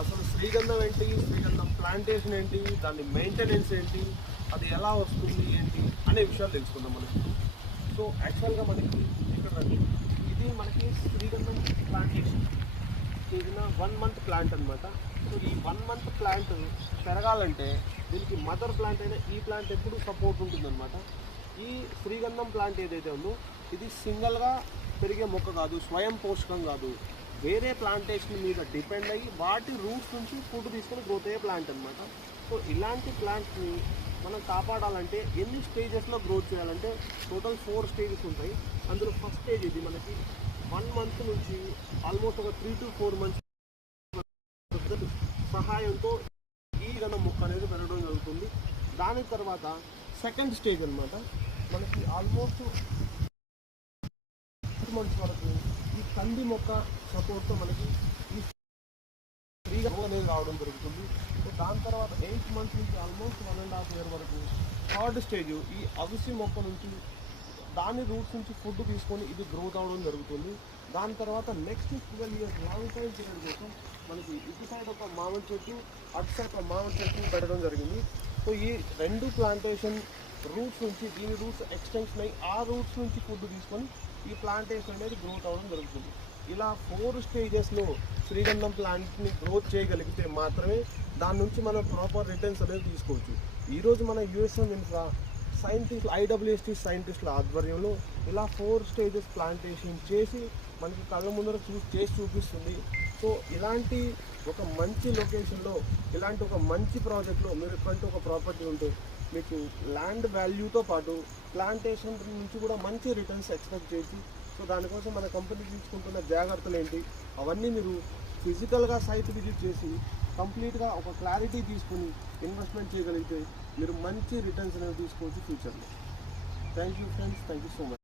అసలు శ్రీగంధం ఏంటి, శ్రీగంధం ప్లాంటేషన్ ఏంటి, దాని మెయింటెనెన్స్ ఏంటి, అది ఎలా వస్తుంది ఏంటి అనే విషయాలు తెలుసుకుందాం మనం. సో యాక్చువల్గా మనకి ఇక్కడ రండి, ఇది మనకి శ్రీగంధం ప్లాంటేషన్. ఇది 1 month ప్లాంట్ అనమాట. సో ఈ 1 month ప్లాంట్ పెరగాలంటే దీనికి మదర్ ప్లాంట్ అయినా ఈ ప్లాంట్ ఎప్పుడు సపోర్ట్ ఉంటుందన్నమాట. ఈ శ్రీగంధం ప్లాంట్ ఏదైతే ఉందో ఇది సింగిల్గా పెరిగే మొక్క కాదు, స్వయం పోషకం కాదు, వేరే ప్లాంటేషన్ మీద డిపెండ్ అయ్యి వాటి రూట్స్ నుంచి ఫుడ్ తీసుకొని గ్రోత్ అయ్యే ప్లాంట్ అనమాట. సో ఇలాంటి ప్లాంట్ని మనం కాపాడాలంటే ఎన్ని స్టేజెస్లో గ్రోత్ చేయాలంటే టోటల్ 4 స్టేజెస్ ఉంటాయి. అందులో ఫస్ట్ స్టేజ్ ఇది మనకి 1 month నుంచి ఆల్మోస్ట్ ఒక 3 to 4 months సహాయంతో ఈ గణ మొక్క అనేది పెరగడం జరుగుతుంది. దాని తర్వాత సెకండ్ స్టేజ్ అనమాట, మనకి ఆల్మోస్ట్ 6 months వరకు ఈ కంది మొక్క సపోర్ట్తో మనకి ఈ శ్రీగంధం అనేది రావడం జరుగుతుంది. సో దాని తర్వాత 8 months నుంచి ఆల్మోస్ట్ 1.5 year వరకు థర్డ్ స్టేజ్ ఈ అవిసి మొక్క నుంచి దాని రూట్స్ నుంచి ఫుడ్ తీసుకొని ఇది గ్రోత్ అవ్వడం జరుగుతుంది. దాని తర్వాత next 12 years long time period కోసం మనకి ఇటు సైడ్ ఒక మామిడి చెట్టు, అటు సైడ్ ఒక మామిడి చెట్టు పెట్టడం జరిగింది. సో ఈ 2 ప్లాంటేషన్ రూట్స్ నుంచి దీని రూట్స్ ఎక్స్టెన్షన్ అయ్యి ఆ రూట్స్ నుంచి ఫుడ్ తీసుకొని ఈ ప్లాంటేషన్ అనేది గ్రోత్ అవ్వడం జరుగుతుంది. ఇలా 4 స్టేజెస్లో శ్రీగంధం ప్లాంట్ని గ్రోత్ చేయగలిగితే మాత్రమే దాని నుంచి మనం ప్రాపర్ రిటర్న్స్ అనేది తీసుకోవచ్చు. ఈరోజు మన యుఎస్ఎం ఇన్ఫ్రా సైంటిస్ట్ IWST సైంటిస్టుల ఆధ్వర్యంలో ఇలా 4 స్టేజెస్ ప్లాంటేషన్ చేసి మనకి కళ్ళ ముందర చేసి చూపిస్తుంది. సో ఇలాంటి ఒక మంచి లొకేషన్లో ఇలాంటి ఒక మంచి ప్రాజెక్ట్లో మీరు ఎటువంటి ఒక ప్రాపర్టీ ఉంటే మీకు ల్యాండ్ వాల్యూతో పాటు ప్లాంటేషన్ నుంచి కూడా మంచి రిటర్న్స్ ఎక్స్పెక్ట్ చేసి, సో దానికోసం మన కంపెనీ తీసుకుంటున్న జాగ్రత్తలు ఏంటి అవన్నీ మీరు ఫిజికల్గా సైట్ విజిట్ చేసి కంప్లీట్గా ఒక క్లారిటీ తీసుకుని ఇన్వెస్ట్మెంట్ చేయగలిగితే మీరు మంచి రిటర్న్స్ అనేవి తీసుకోవచ్చు ఫ్యూచర్లో. Thank you friends, thank you so much.